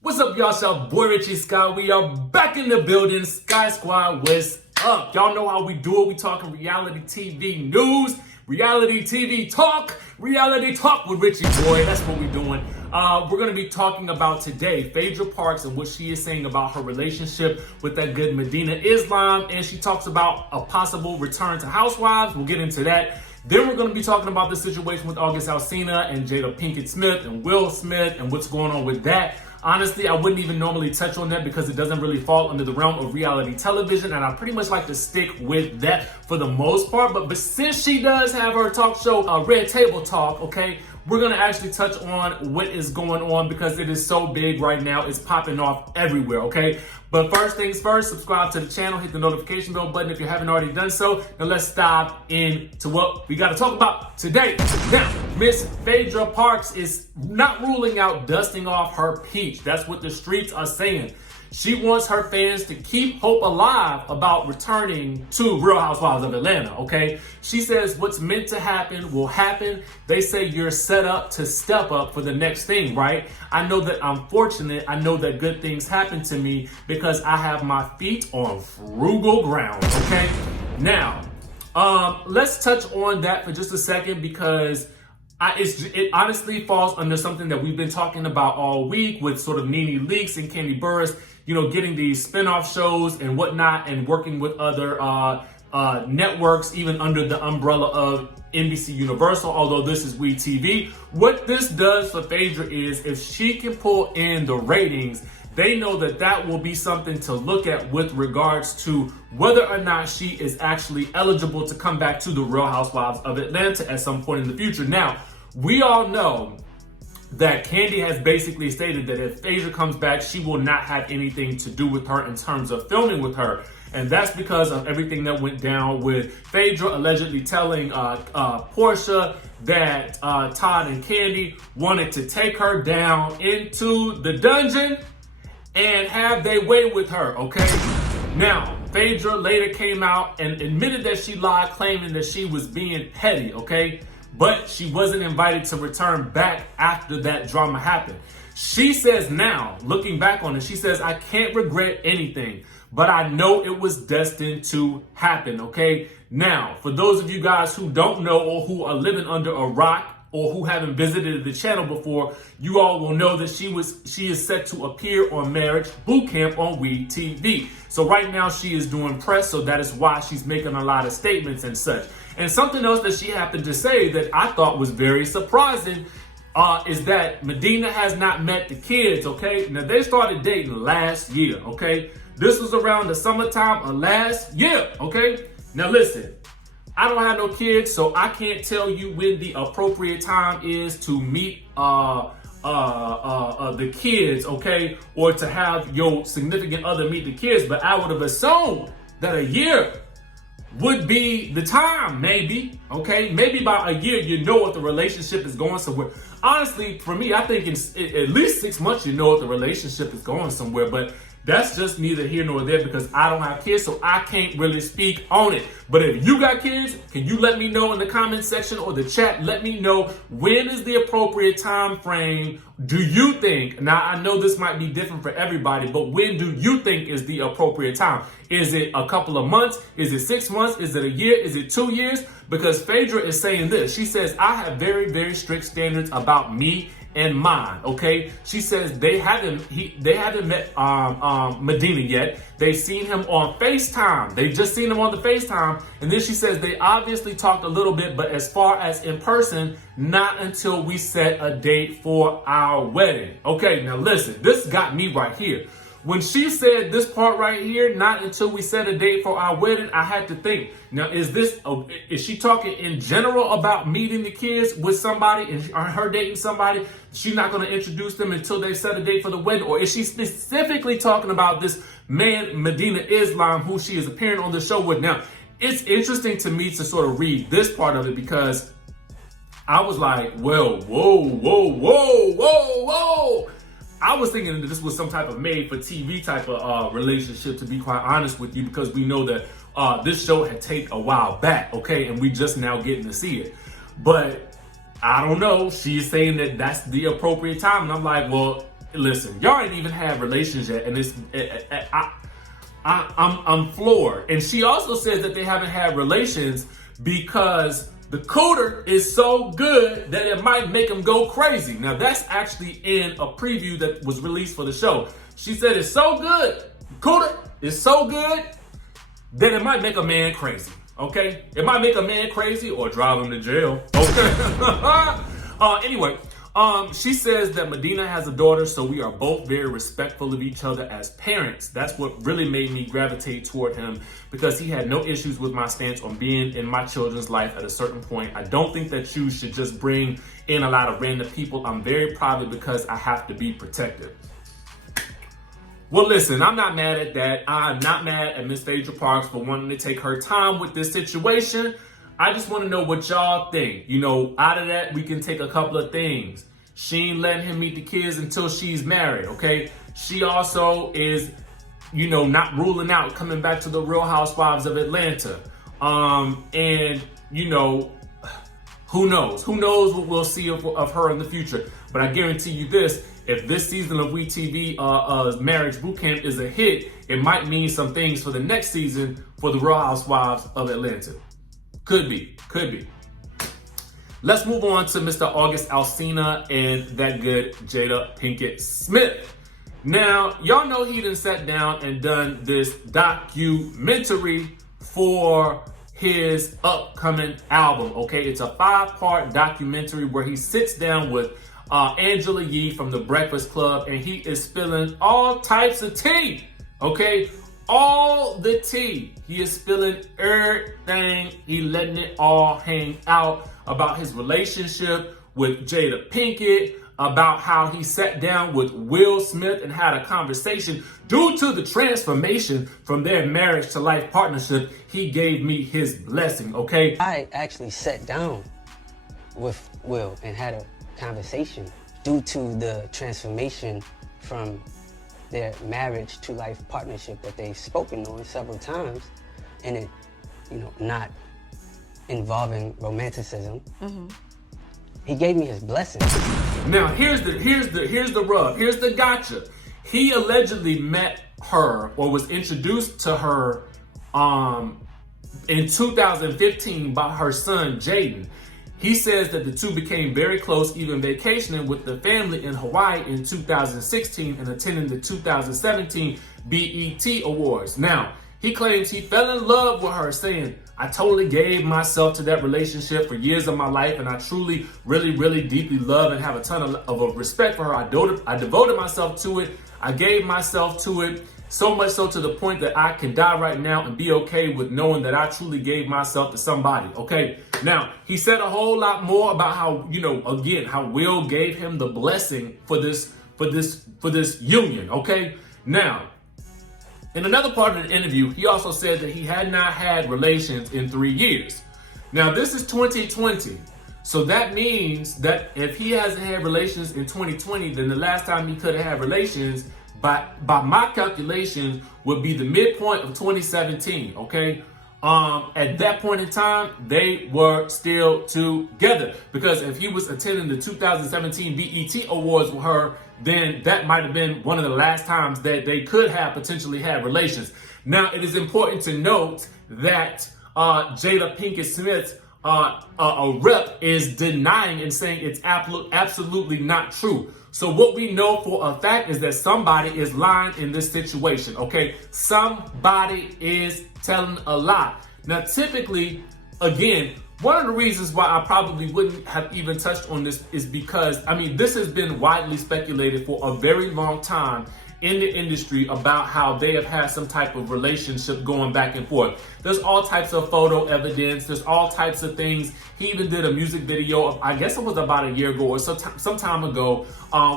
What's up, y'all? It's your boy Richie Sky. We are back in the building. Sky Squad, what's up? Y'all know how we do it. We talking reality TV news, reality TV talk with Richie Boy. That's what we're doing. We're going to be talking about today PHAEDRA Parks and what she is saying about her relationship with that good Medina Islam. And she talks about a possible return to Housewives. We'll get into that. Then we're going to be talking about the situation with August Alsina and JADA Pinkett Smith and Will Smith and what's going on with that. Honestly, I wouldn't even normally touch on that because it doesn't really fall under the realm of reality television, and I pretty much like to stick with that for the most part. But since she does have her talk show, Red Table Talk, okay, we're going to actually touch on what is going on because it is so big right now. It's popping off everywhere, okay? But first things first, subscribe to the channel, hit the notification bell button if you haven't already done so. Now let's dive into what we got to talk about today. Now, Miss PHAEDRA Parks is not ruling out dusting off her peach. That's what the streets are saying. She wants her fans to keep hope alive about returning to Real Housewives of Atlanta, okay? She says what's meant to happen will happen. They say you're set up to step up for the next thing, right? I know that I'm fortunate. I know that good things happen to me because I have my feet on frugal ground, okay? Now, let's touch on that for just a second because it honestly falls under something that we've been talking about all week with sort of Nene leaks and Kandi Burruss, you know, getting these spin-off shows and whatnot and working with other networks, even under the umbrella of NBC Universal, although this is WeTV. What this does for PHAEDRA is if she can pull in the ratings, they know that that will be something to look at with regards to whether or not she is actually eligible to come back to the Real Housewives of Atlanta at some point in the future. Now, we all know that Kandi has basically stated that if PHAEDRA comes back, she will not have anything to do with her in terms of filming with her. And that's because of everything that went down with PHAEDRA allegedly telling Porsha that Todd and Kandi wanted to take her down into the dungeon and have their way with her, okay? Now, PHAEDRA later came out and admitted that she lied, claiming that she was being petty, okay? But she wasn't invited to return back after that drama happened. She says now, looking back on it, she says, I can't regret anything, but I know it was destined to happen, okay? Now, for those of you guys who don't know or who are living under a rock or who haven't visited the channel before, you all will know that she is set to appear on Marriage Boot Camp on WeTV. So right now she is doing press, so that is why she's making a lot of statements and such. And something else that she happened to say that I thought was very surprising is that Medina has not met the kids, okay? Now, they started dating last year, okay? This was around the summertime of last year, okay? Now, listen, I don't have no kids, so I can't tell you when the appropriate time is to meet the kids, okay? Or to have your significant other meet the kids, but I would have assumed that a year would be the time, maybe, okay? Maybe by a year, you know what the relationship is going somewhere. Honestly, for me, I think in at least 6 months, you know what the relationship is going somewhere, but that's just neither here nor there because I don't have kids, so I can't really speak on it. But if you got kids, can you let me know in the comment section or the chat? Let me know when is the appropriate time frame do you think? Now, I know this might be different for everybody, but when do you think is the appropriate time? Is it a couple of months? Is it 6 months? Is it a year? Is it 2 years? Because PHAEDRA is saying this. She says, I have very, very strict standards about me and mine, okay? She says they haven't met Medina yet. They've seen him on FaceTime. They just seen him on the FaceTime. And then she says they obviously talked a little bit, but as far as in person, not until we set a date for our wedding. Okay, now listen, this got me right here. When she said this part right here, not until we set a date for our wedding, I had to think, now is she talking in general about meeting the kids with somebody and her dating somebody? She's not going to introduce them until they set a date for the wedding? Or is she specifically talking about this man, Medina Islam, who she is appearing on the show with? Now, it's interesting to me to sort of read this part of it because I was like, well, whoa. I was thinking that this was some type of made-for-TV type of relationship, to be quite honest with you, because we know that this show had taped a while back, okay, and we just now getting to see it. But I don't know. She's saying that that's the appropriate time, and I'm like, well, listen, y'all ain't even had relations yet, and I'm floored. And she also says that they haven't had relations because the cooter is so good that it might make them go crazy. Now that's actually in a preview that was released for the show. She said it's so good, cooter is so good that it might make a man crazy. Okay, it might make a man crazy or drive him to jail. Okay. Anyway. She says that Medina has a daughter, so we are both very respectful of each other as parents. That's what really made me gravitate toward him, because he had no issues with my stance on being in my children's life at a certain point. I don't think that you should just bring in a lot of random people. I'm very private because I have to be protective. Well, listen, I'm not mad at that. I'm not mad at Miss Phaedra Parks for wanting to take her time with this situation. I just want to know what y'all think. You know, out of that, we can take a couple of things. She ain't letting him meet the kids until she's married, okay? She also is, you know, not ruling out coming back to the Real Housewives of Atlanta. And, you know, who knows? Who knows what we'll see of her in the future? But I guarantee you this, if this season of WeTV Marriage Boot Camp is a hit, it might mean some things for the next season for the Real Housewives of Atlanta. Could be, could be. Let's move on to Mr. August Alsina and that good Jada Pinkett Smith. Now, y'all know he done sat down and done this documentary for his upcoming album, okay? It's a 5-part documentary where he sits down with Angela Yee from The Breakfast Club, and he is spilling all types of tea, okay? All the tea. He is spilling everything. He letting it all hang out about his relationship with Jada Pinkett, about how he sat down with Will Smith and had a conversation. Due to the transformation from their marriage to life partnership, he gave me his blessing, okay? I actually sat down with Will and had a conversation due to the transformation from their marriage to life partnership that they've spoken on several times, and it, you know, not involving romanticism. Mm-hmm. He gave me his blessing. Now here's the rub. Here's the gotcha. He allegedly met her or was introduced to her in 2015 by her son Jaden. He says that the two became very close, even vacationing with the family in Hawaii in 2016 and attending the 2017 BET Awards. Now, he claims he fell in love with her, saying, I totally gave myself to that relationship for years of my life, and I truly, really, really deeply love and have a ton of respect for her. I devoted myself to it. I gave myself to it, so much so to the point that I can die right now and be okay with knowing that I truly gave myself to somebody, okay? Now, he said a whole lot more about how, you know, again, how Will gave him the blessing for this union, okay? Now, in another part of the interview, he also said that he had not had relations in 3 years. Now, this is 2020. So that means that if he hasn't had relations in 2020, then the last time he could have had relations, by my calculations, would be the midpoint of 2017, okay? At that point in time, they were still together, because if he was attending the 2017 BET Awards with her, then that might have been one of the last times that they could have potentially had relations. Now, it is important to note that Jada Pinkett Smith's a rep is denying and saying it's absolutely not true. So what we know for a fact is that somebody is lying in this situation, okay? Somebody is telling a lie. Now, typically, again, one of the reasons why I probably wouldn't have even touched on this is because, I mean, this has been widely speculated for a very long time in the industry about how they have had some type of relationship going back and forth. There's all types of photo evidence. There's all types of things. He even did a music video, I guess it was about a year ago or some time ago,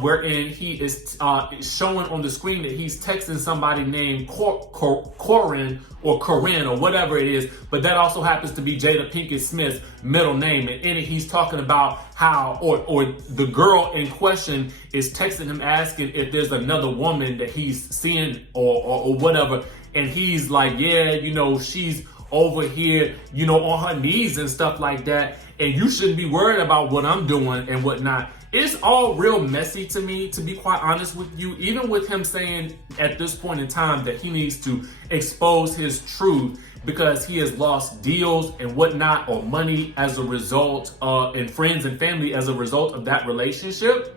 wherein he is showing on the screen that he's texting somebody named Corinne or Corinne or whatever it is, but that also happens to be Jada Pinkett Smith's middle name. And in it, he's talking about how, or the girl in question is texting him asking if there's another woman that he's seeing or whatever. And he's like, yeah, you know, she's over here, you know, on her knees and stuff like that. And you shouldn't be worried about what I'm doing and whatnot. it's all real messy to me, to be quite honest with you, even with him saying at this point in time that he needs to expose his truth because he has lost deals and whatnot, or money as a result, and friends and family as a result of that relationship.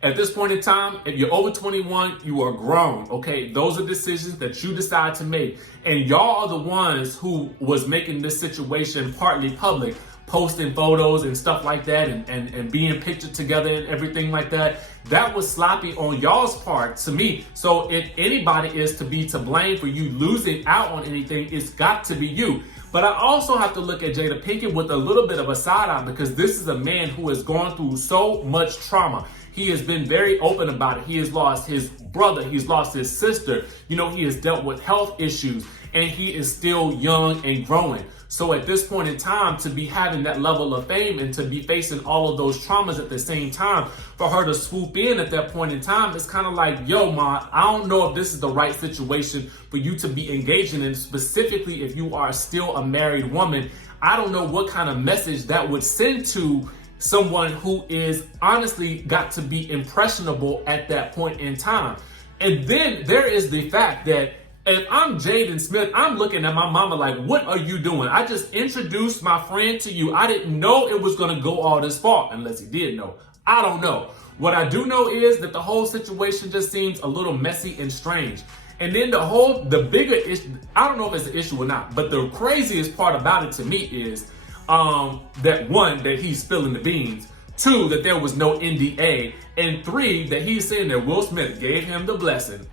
At this point in time, if you're over 21, you are grown, okay? Those are decisions that you decide to make. And y'all are the ones who was making this situation partly public, posting photos and stuff like that, and being pictured together and everything like that. That was sloppy on y'all's part to me. So if anybody is to be to blame for you losing out on anything, it's got to be you. But I also have to look at JADA Pinkett with a little bit of a side eye, because this is a man who has gone through so much trauma. He has been very open about it. He has lost his brother. He's lost his sister. You know, he has dealt with health issues, and he is still young and growing. So at this point in time, to be having that level of fame and to be facing all of those traumas at the same time, for her to swoop in at that point in time, it's kind of like, yo, ma, I don't know if this is the right situation for you to be engaging in, specifically if you are still a married woman. I don't know what kind of message that would send to someone who is honestly got to be impressionable at that point in time. And then there is the fact that if I'm Jaden Smith, I'm looking at my mama like, what are you doing? I just introduced my friend to you. I didn't know it was going to go all this far, unless he did know. I don't know. What I do know is that the whole situation just seems a little messy and strange. And then the bigger issue, I don't know if it's an issue or not, but the craziest part about it to me is that one, that he's spilling the beans, two, that there was no NDA, and three, that he's saying that Will Smith gave him the blessing.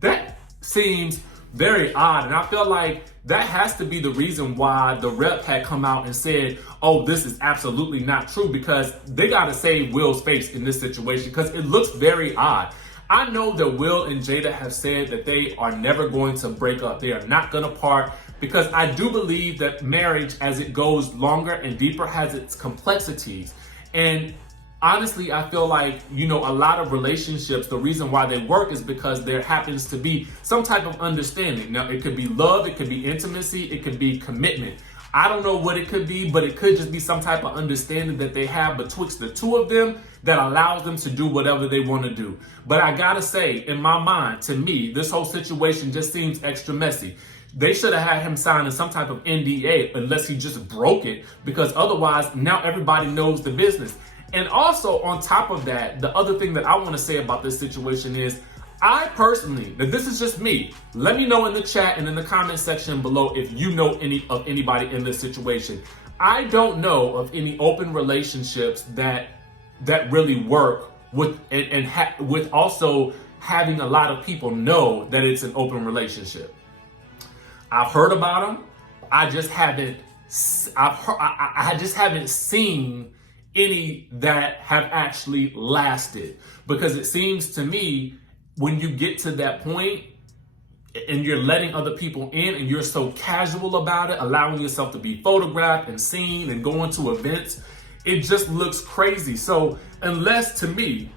That seems very odd, and I feel like that has to be the reason why the rep had come out and said, oh, this is absolutely not true, because they got to save Will's face in this situation, because it looks very odd. I know that Will and Jada have said that they are never going to break up. They are not going to part, because I do believe that marriage, as it goes longer and deeper, has its complexities. And honestly, I feel like, you know, a lot of relationships, the reason why they work is because there happens to be some type of understanding. Now, it could be love, it could be intimacy, it could be commitment. I don't know what it could be, but it could just be some type of understanding that they have betwixt the two of them that allows them to do whatever they want to do. But I gotta say, in my mind, to me, this whole situation just seems extra messy. They should have had him signing some type of NDA, unless he just broke it, because otherwise now everybody knows the business. And also on top of that, the other thing that I want to say about this situation is, I personally, now this is just me, let me know in the chat and in the comment section below if you know anybody in this situation. I don't know of any open relationships that really work with with also having a lot of people know that it's an open relationship. I've heard about them. I just haven't seen any that have actually lasted, because it seems to me when you get to that point and you're letting other people in and you're so casual about it, allowing yourself to be photographed and seen and going to events, it just looks crazy. So unless to me,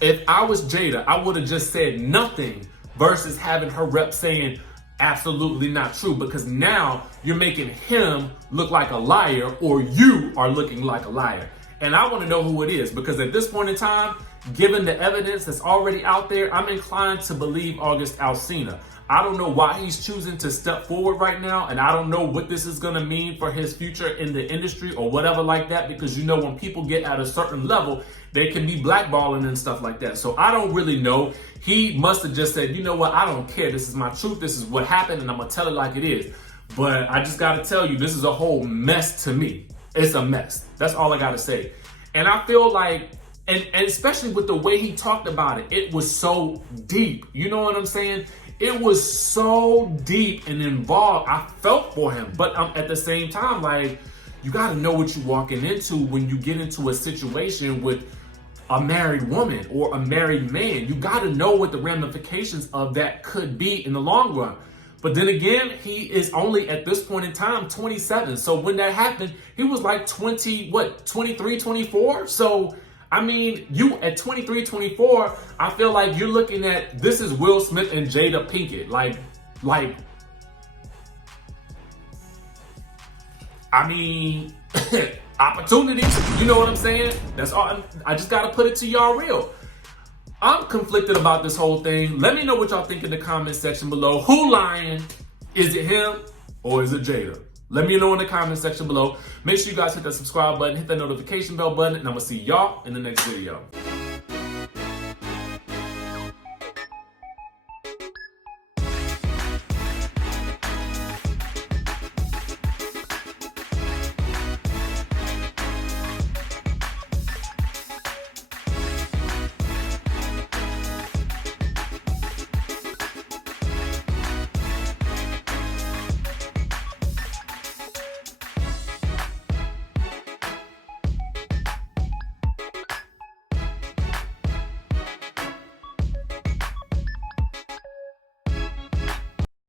if I was Jada, I would have just said nothing versus having her rep saying absolutely not true, because now you're making him look like a liar, or you are looking like a liar. And I want to know who it is, because at this point in time, given the evidence that's already out there, I'm inclined to believe August Alsina. I don't know why he's choosing to step forward right now, and I don't know what this is going to mean for his future in the industry or whatever like that, because you know when people get at a certain level, they can be blackballing and stuff like that. So I don't really know. He must have just said, you know what, I don't care. This is my truth. This is what happened, and I'm going to tell it like it is. But I just got to tell you, this is a whole mess to me. It's a mess. That's all I got to say. And I feel like, and especially with the way he talked about it, it was so deep. You know what I'm saying? It was so deep and involved. I felt for him. But at the same time, like, you got to know what you're walking into when you get into a situation with a married woman or a married man. You got to know what the ramifications of that could be in the long run. But then again, he is only at this point in time 27. So when that happened, he was like 23, 24? So I mean, you at 23, 24, I feel like you're looking at, this is Will Smith and JADA Pinkett. Like, I mean, opportunity. You know what I'm saying? That's all. I just gotta put it to y'all real. I'm conflicted about this whole thing. Let me know what y'all think in the comment section below. Who lying? Is it him or is it Jada? Let me know in the comment section below. Make sure you guys hit that subscribe button, hit that notification bell button, and I'm gonna see y'all in the next video.